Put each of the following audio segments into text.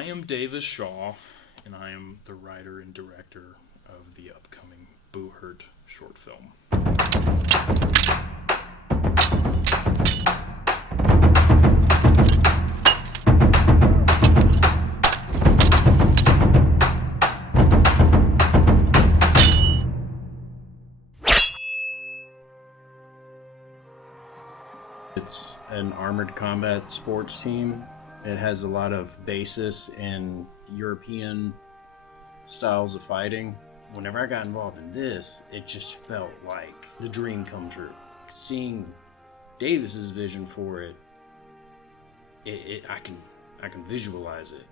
I am Davis Shaw, and I am the writer and director of the upcoming Buhurt short film. It's an armored combat sports team. It has a lot of basis in European styles of fighting. Whenever I got involved in this, it just felt like the dream come true. Seeing Davis's vision for it, I can visualize it.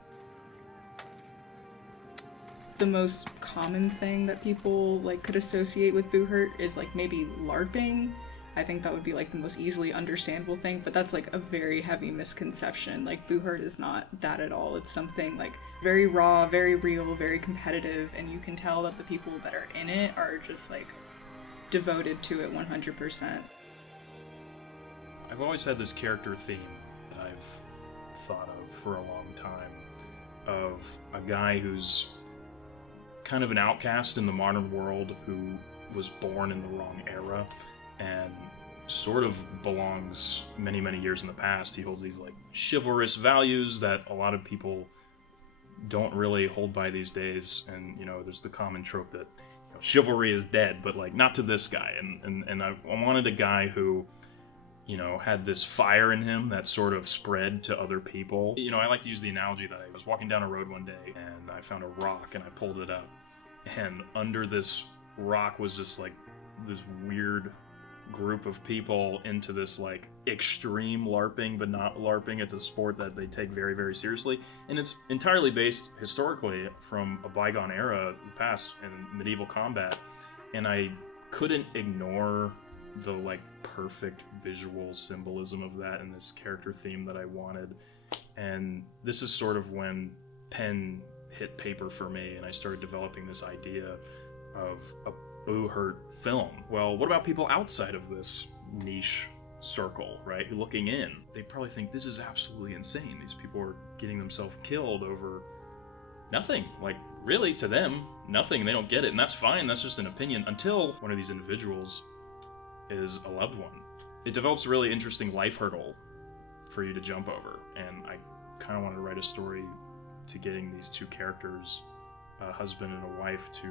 The most common thing that people could associate with Buhurt is maybe LARPing. I think that would be the most easily understandable thing, but that's a very heavy misconception. Buhurt is not that at all. It's something very raw, very real, very competitive, and you can tell that the people that are in it are just devoted to it 100%. I've always had this character theme that I've thought of for a long time, of a guy who's kind of an outcast in the modern world, who was born in the wrong era and sort of belongs many, many years in the past. He holds these chivalrous values that a lot of people don't really hold by these days. And there's the common trope that chivalry is dead, but not to this guy. And I wanted a guy who had this fire in him that sort of spread to other people. I like to use the analogy that I was walking down a road one day and I found a rock and I pulled it up, and under this rock was just this weird group of people into this extreme LARPing, but not LARPing. It's a sport that they take very, very seriously, and it's entirely based historically from a bygone era, the past, in medieval combat. And I couldn't ignore the perfect visual symbolism of that in this character theme that I wanted. And this is sort of when pen hit paper for me, and I started developing this idea of a Buhurt film. Well, what about people outside of this niche circle, right? Looking in, they probably think this is absolutely insane. These people are getting themselves killed over nothing. Really, to them, nothing. They don't get it, and that's fine. That's just an opinion, until one of these individuals is a loved one. It develops a really interesting life hurdle for you to jump over, and I kind of wanted to write a story to getting these two characters, a husband and a wife, to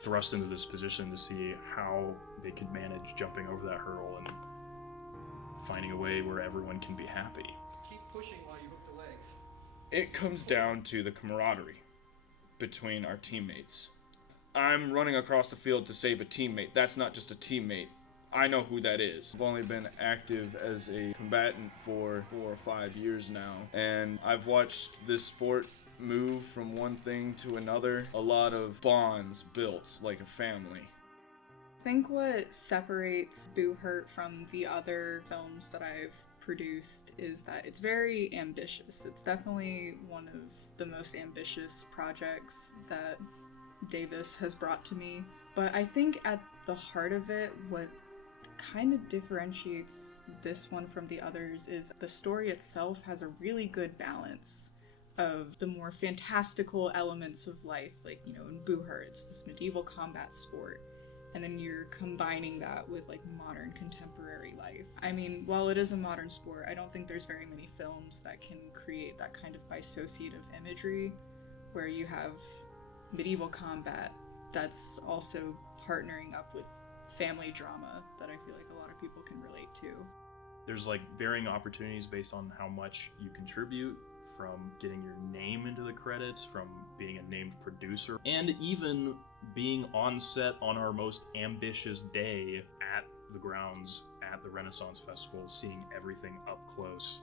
thrust into this position to see how they could manage jumping over that hurdle and finding a way where everyone can be happy. Keep pushing while you hook the leg. It comes down to the camaraderie between our teammates. I'm running across the field to save a teammate. That's not just a teammate. I know who that is. I've only been active as a combatant for 4 or 5 years now, and I've watched this sport move from one thing to another. A lot of bonds built like a family. I think what separates Buhurt from the other films that I've produced is that it's very ambitious. It's definitely one of the most ambitious projects that Davis has brought to me. But I think at the heart of it, what kind of differentiates this one from the others is the story itself has a really good balance of the more fantastical elements of life. In Buhurt, it's this medieval combat sport, and then you're combining that with modern contemporary life. I mean, while it is a modern sport, I don't think there's very many films that can create that kind of dissociative imagery where you have medieval combat that's also partnering up with family drama that I feel a lot of people can relate to. There's varying opportunities based on how much you contribute, from getting your name into the credits, from being a named producer, and even being on set on our most ambitious day at the grounds at the Renaissance Festival, seeing everything up close.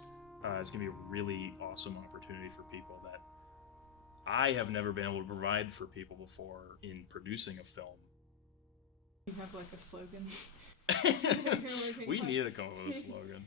It's going to be a really awesome opportunity for people that I have never been able to provide for people before in producing a film. You have a slogan? We need to come up with a slogan.